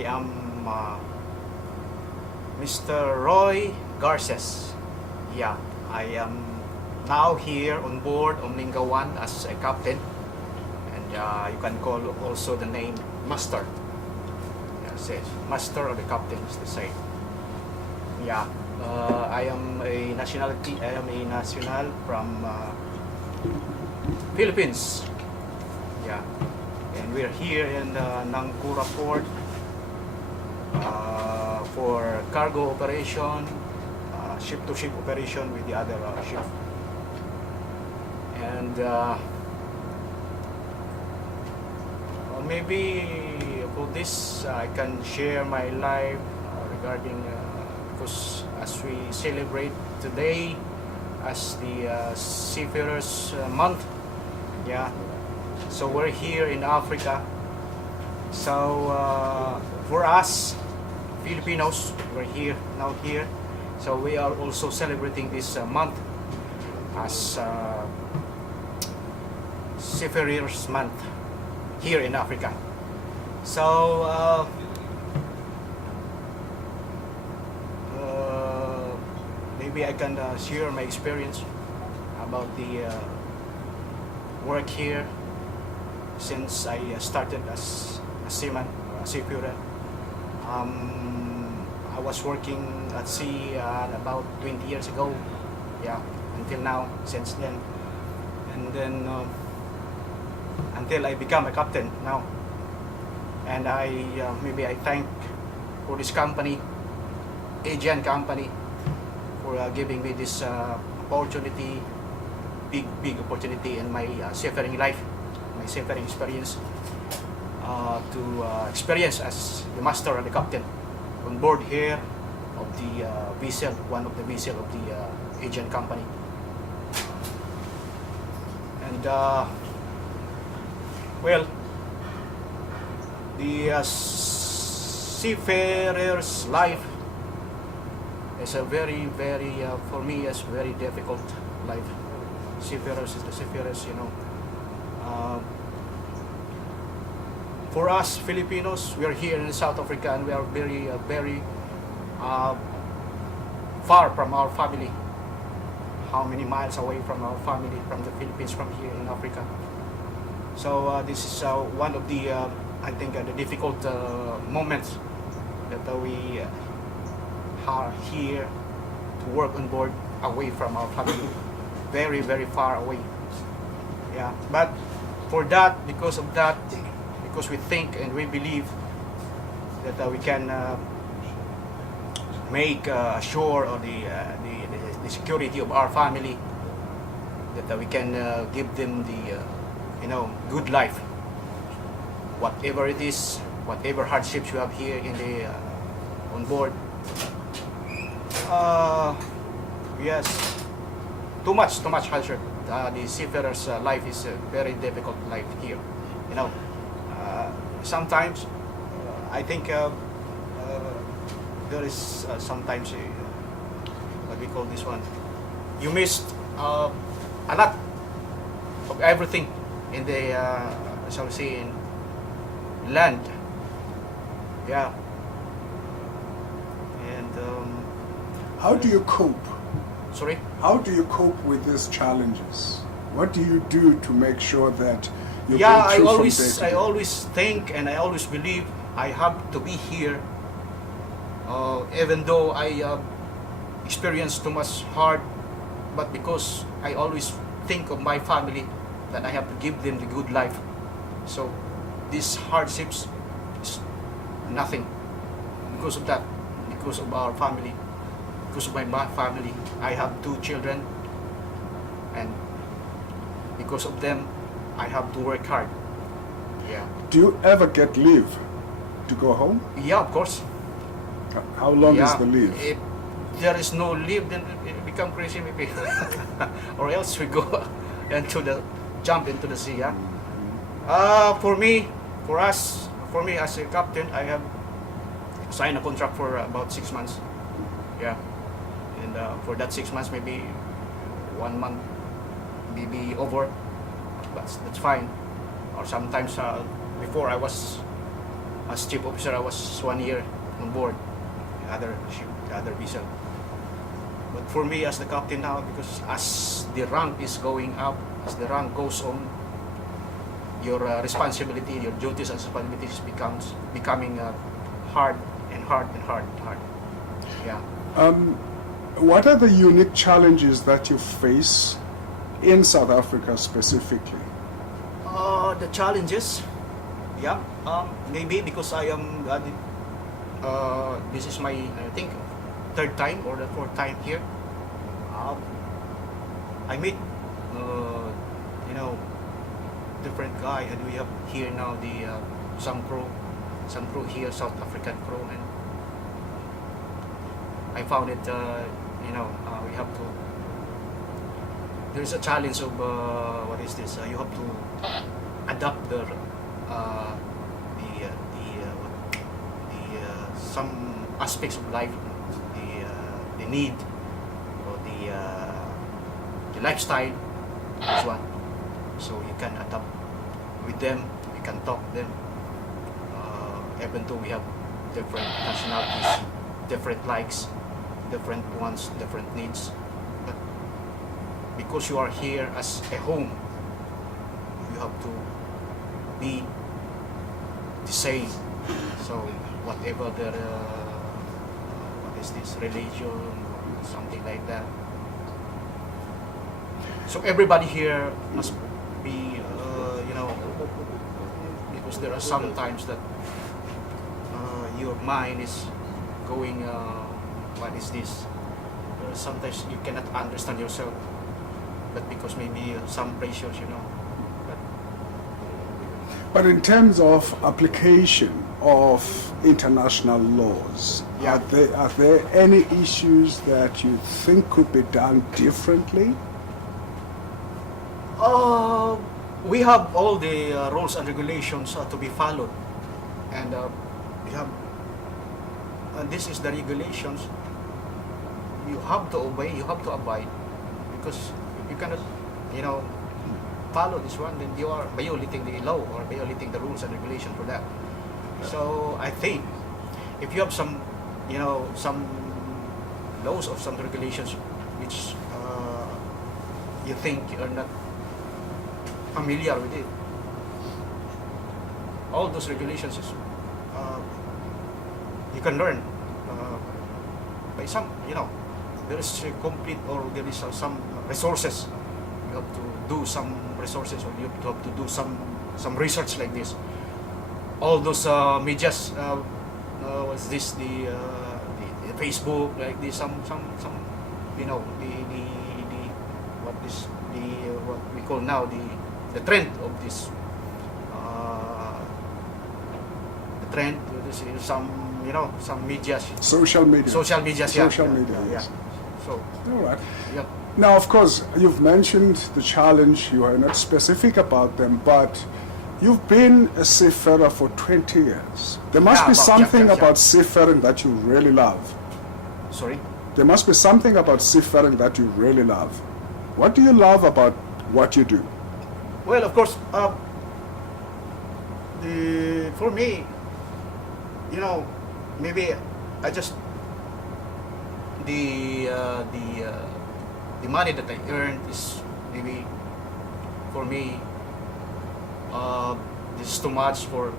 I am Mr. Roy Garces. Yeah, I am now here on board Omninga 1 as a captain, and you can call also the name Master. Yeah, says Master or the captain is the same. Yeah, I am a nationality. I am a national from Philippines. Yeah, and we're here in Nangkura port for cargo operation, ship-to-ship operation with the other ship. And maybe for this I can share my life regarding because as we celebrate today as the Seafarers month, yeah, so we're here in Africa. So for us Filipinos, we're here now here, so we are also celebrating this month as Seafarers month here in Africa. So maybe I can share my experience about the work here since I started as a seaman, a seafarer. I was working at sea about 20 years ago, yeah, until now, since then. And then until I become a captain now. And maybe I thank for this company, Asian company, for giving me this opportunity, big opportunity in my seafaring life, my seafaring experience, to experience as the master and the captain on board here of the vessel, one of the vessel of the Asian company. And well, the seafarer's life is a very for me is very difficult life. Seafarers is the seafarers, you know. For us Filipinos, we are here in South Africa and we are very far from our family. How many miles away from our family, from the Philippines, from here in Africa. So this is one of the I think the difficult moments that we are here to work on board away from our family, very far away. Yeah, but for that, because of that, because we think and we believe that we can make sure of the security of our family, that we can give them the good life, whatever it is, whatever hardships you have here in the on board. Yes, too much hardship. The seafarer's life is a very difficult life here. You know, sometimes I think there is sometimes what we call this one. You missed a lot of everything in the shall we say in land. Yeah. And how do you cope? Sorry? How do you cope with these challenges? What do you do to make sure that you yeah, get through I from always think and I always believe I have to be here, even though I experience too much hard, but because I always think of my family, that I have to give them the good life. So these hardships is nothing because of that, because of our family, because of my family. I have 2 children, and because of them I have to work hard. Yeah. Do you ever get leave to go home? Yeah, of course. How long is the leave? If there is no leave, then it become crazy maybe. Or else we go jump into the sea. Yeah. For me as a captain, I have signed a contract for about 6 months. Yeah. And for that 6 months, maybe 1 month maybe over, but that's fine. Or sometimes before I was As chief officer, I was 1 year on board the other ship, the other vessel. But for me, as the captain now, because as the rank is going up, as the rank goes on, your responsibility, your duties and responsibilities becoming hard and hard and hard and hard. Yeah. What are the unique challenges that you face in South Africa specifically? The challenges, yeah. Maybe because I am, this is my, I think, third time or the fourth time here. I meet, different guy, and we have here now some crew here, South African crew, and I found it, we have to. There is a challenge of what is this? You have to adapt some aspects of life, the need or the lifestyle. This one, so you can adapt with them. You can talk to them, even though we have different nationalities, different likes, different wants, different needs. But because you are here as a home, you have to be the same. So whatever the what is this, religion, something like that. So everybody here must be, because there are some times that your mind is going, what is this? Sometimes you cannot understand yourself, but because maybe some pressures, But in terms of application of international laws, Yeah. are there any issues that you think could be done differently? We have all the rules and regulations to be followed, and we have, and this is the regulations. You have to obey, you have to abide, because if you cannot, follow this one, then you are violating the law or violating the rules and regulations for that. So I think if you have some, some laws or some regulations which you think you are not familiar with it, all those regulations is, you can learn by some, there is a complete, or there is some resources. You have to do some resources, or you have to do some research like this. All those medias, what's this, the Facebook, like this, some what we call now the trend of this, the trend, some medias, Social media. social medias, yeah. Social media, yes. Yeah. So, All right. yeah. Now, of course, you've mentioned the challenge. You are not specific about them, but you've been a seafarer for 20 years. There must be something about seafaring that you really love. Sorry? There must be something about seafaring that you really love. What do you love about what you do? Well, of course, for me, maybe I just the money that I earned is maybe for me this is too much for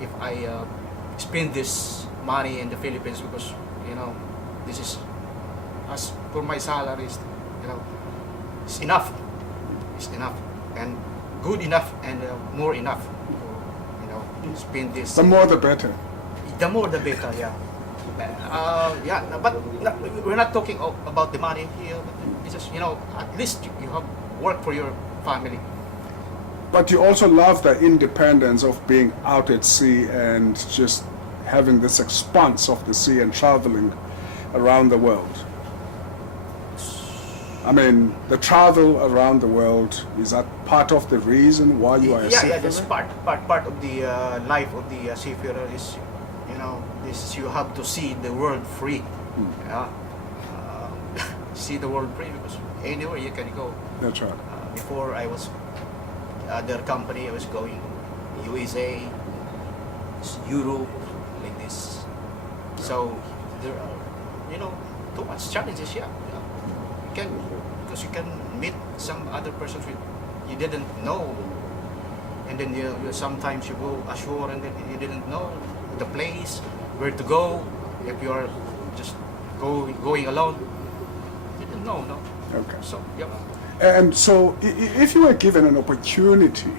if I spend this money in the Philippines, because this is, as for my salary, is it's enough, and good enough, and more enough to spend this. The more the better. The more the better, yeah. But we're not talking about the money here. But it's just, at least you have work for your family. But you also love the independence of being out at sea and just having this expanse of the sea and traveling around the world. I mean, the travel around the world, is that part of the reason why you are a seafarer? Yeah, that's part of the life of the seafarer is, this, you have to see the world free. Yeah, see the world free, because anywhere you can go. That's right. Before I was other company, I was going USA, Europe, like this. So there are, too much challenges. Yeah, you can, because you can meet some other persons you didn't know, and then you sometimes you go ashore and then you didn't know the place where to go. If you are just going alone, you didn't know. No. Okay. So yeah. And so, if you were given an opportunity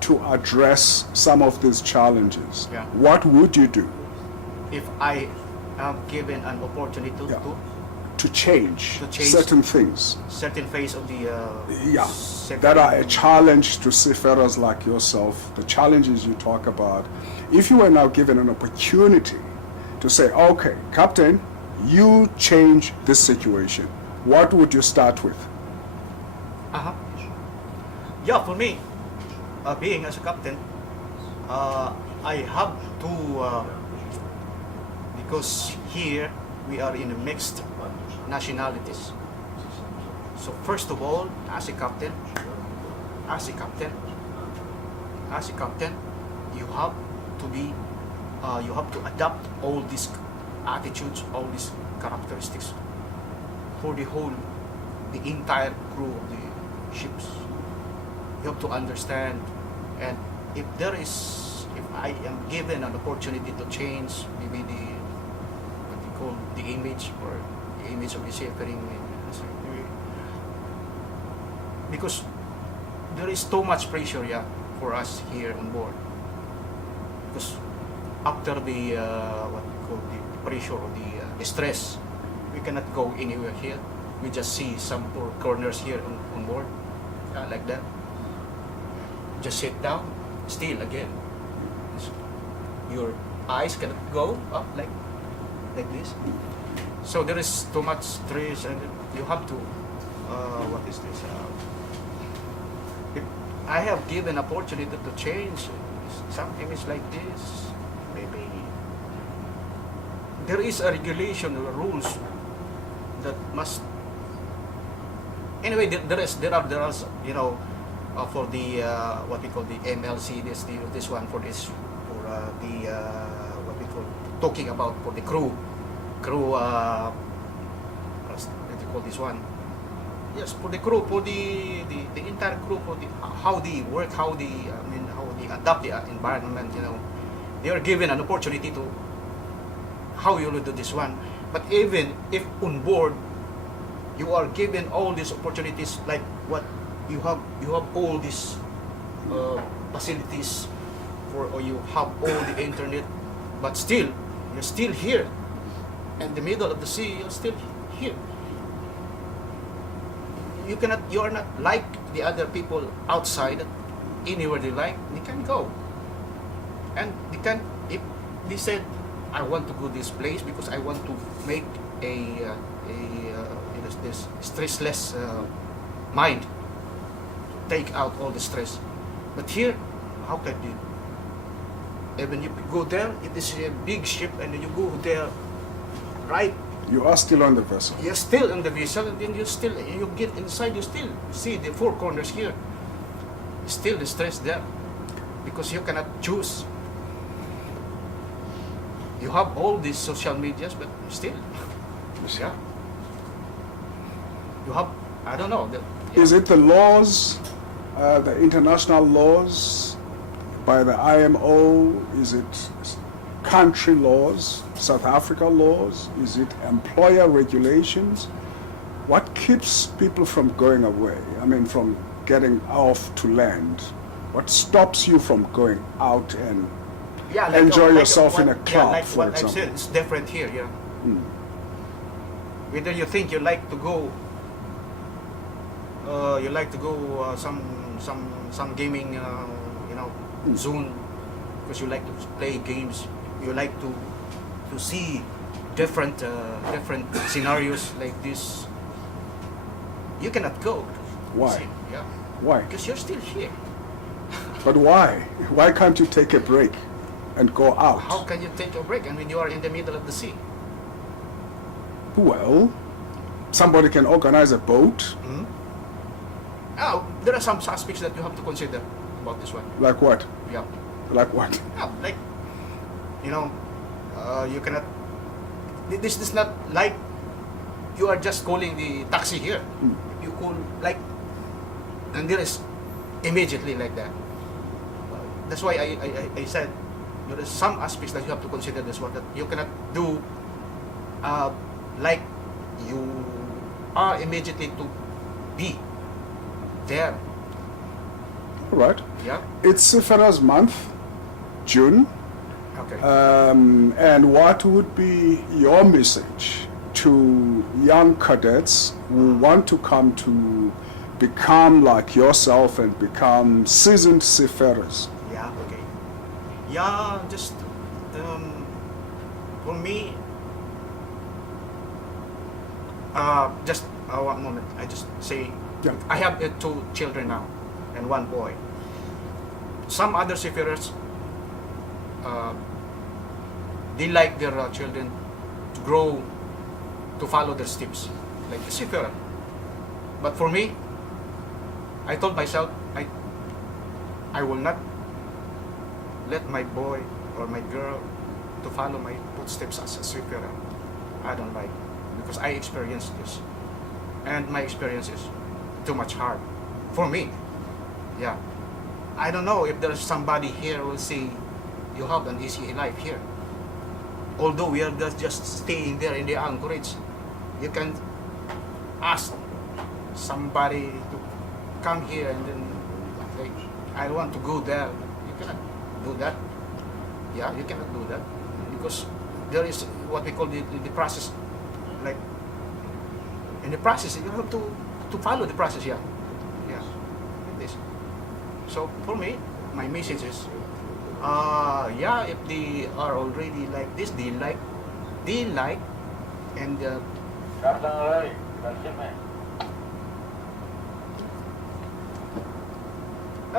to address some of these challenges, Yeah. what would you do If I am given an opportunity Yeah. to to change, To change. certain things? certain phase of the Yeah, seafaring- that are a challenge to seafarers like yourself, the challenges you talk about. If you were now given an opportunity to say, okay, Captain, you change this situation, what would you start with? Uh-huh. Yeah, for me, being as a captain, I have to, because here we are in a mixed nationalities. So first of all, as a captain, you have to be, you have to adapt all these attitudes, all these characteristics for the entire crew of the ships. You have to understand, and if I am given an opportunity to change maybe what we call the image or the image of the seafaring, because there is too much pressure, yeah, for us here on board. Because after the what we call the pressure or the stress, we cannot go anywhere here. We just see some poor corners here on board, like that. Just sit down, still again. Your eyes cannot go up like this. So there is too much stress, and you have to. What is this? If I have given opportunity to change some image like this, maybe there is a regulation or rules that must. Anyway, there are for the what we call the MLC, this one for the what we call talking about for the crew what do you call this one? Yes, for the crew, for the entire crew, for how they work, how they adapt the environment. They are given an opportunity to how you will do this one. But even if on board you are given all these opportunities, like what you have all these facilities or you have all the internet, but still you're still here in the middle of the sea. You're still here. You are not like the other people outside. Anywhere they like, they can go, and they can. If they said, I want to go this place because I want to make this stressless mind, take out all the stress. But here, how can you? Even you go there, it is a big ship, and then you go there, right? You are still on the vessel. You're still in the vessel, and then you get inside, you still see the four corners here. Still the stress there, because you cannot choose. You have all these social medias, but still, yeah. You have, I don't know. Is it the laws, the international laws by the IMO? Is it country laws, South Africa laws? Is it employer regulations? What keeps people from going away? I mean, from getting off to land? What stops you from going out and enjoy yourself in a club, for what example? I've said, it's different here, yeah. Whether you think you like to go, some gaming, zone, because you like to play games, you like to see different scenarios like this. You cannot go. Why? See, yeah. Why? Because you're still here. But why? Why can't you take a break and go out? How can you take a break when you are in the middle of the sea? Well, somebody can organize a boat. Now, there are some aspects that you have to consider about this one. Like what? Yeah. Like what? Yeah, like, you cannot. This is not like you are just calling the taxi here. You call like, and there is immediately like that. That's why I said there is some aspects that you have to consider this one, that you cannot do like you are immediately to be there. All right. Yeah. It's Seafarer's month, June. Okay. And what would be your message to young cadets who want to come to become like yourself and become seasoned seafarers? Yeah, okay. Yeah, just for me, just one moment. I just say, Yeah. I have 2 children now and 1 boy. Some other seafarers, they like their children to grow, to follow their steps, like the seafarer. But for me, I told myself, I will not let my boy or my girl to follow my footsteps as a seafarer. I don't like, because I experienced this, and my experience is too much hard for me. Yeah, I don't know if there's somebody here who will say you have an easy life here. Although we are just staying there in the anchorage, you can ask somebody to come here and then say, I want to go there. You cannot do that. Yeah, you cannot do that, because there is what we call the process. Like, in the process, you have to follow the process. Yeah, like this. So for me, my message is, yeah, if they are already like this, they like, and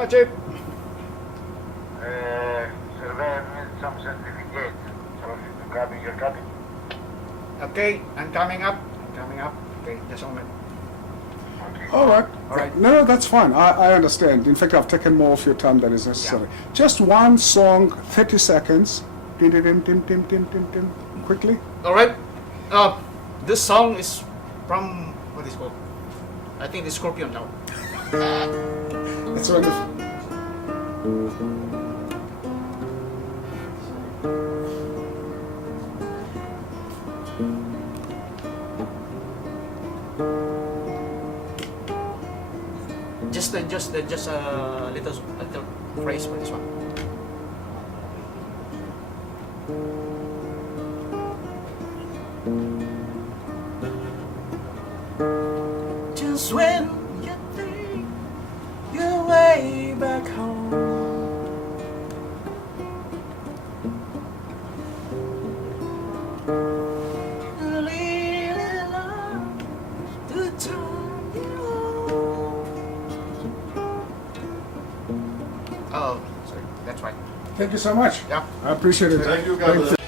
Chief. Surveyor needs some certificate. So if you copy your copy. Okay, I'm coming up. Okay, just a moment. All right. All right. No, that's fine. I understand. In fact, I've taken more of your time than is necessary. Just one song, 30 seconds. Dim, dim, dim, dim, dim, dim, dim, dim. Quickly. All right. This song is from, what is it called? I think the Scorpion now. That's wonderful. Just a little phrase for this one. Just when you think you're way back home, you really love to turn you on. Oh, sorry, that's right. Thank you so much. Yeah. I appreciate it. Thank you, God bless.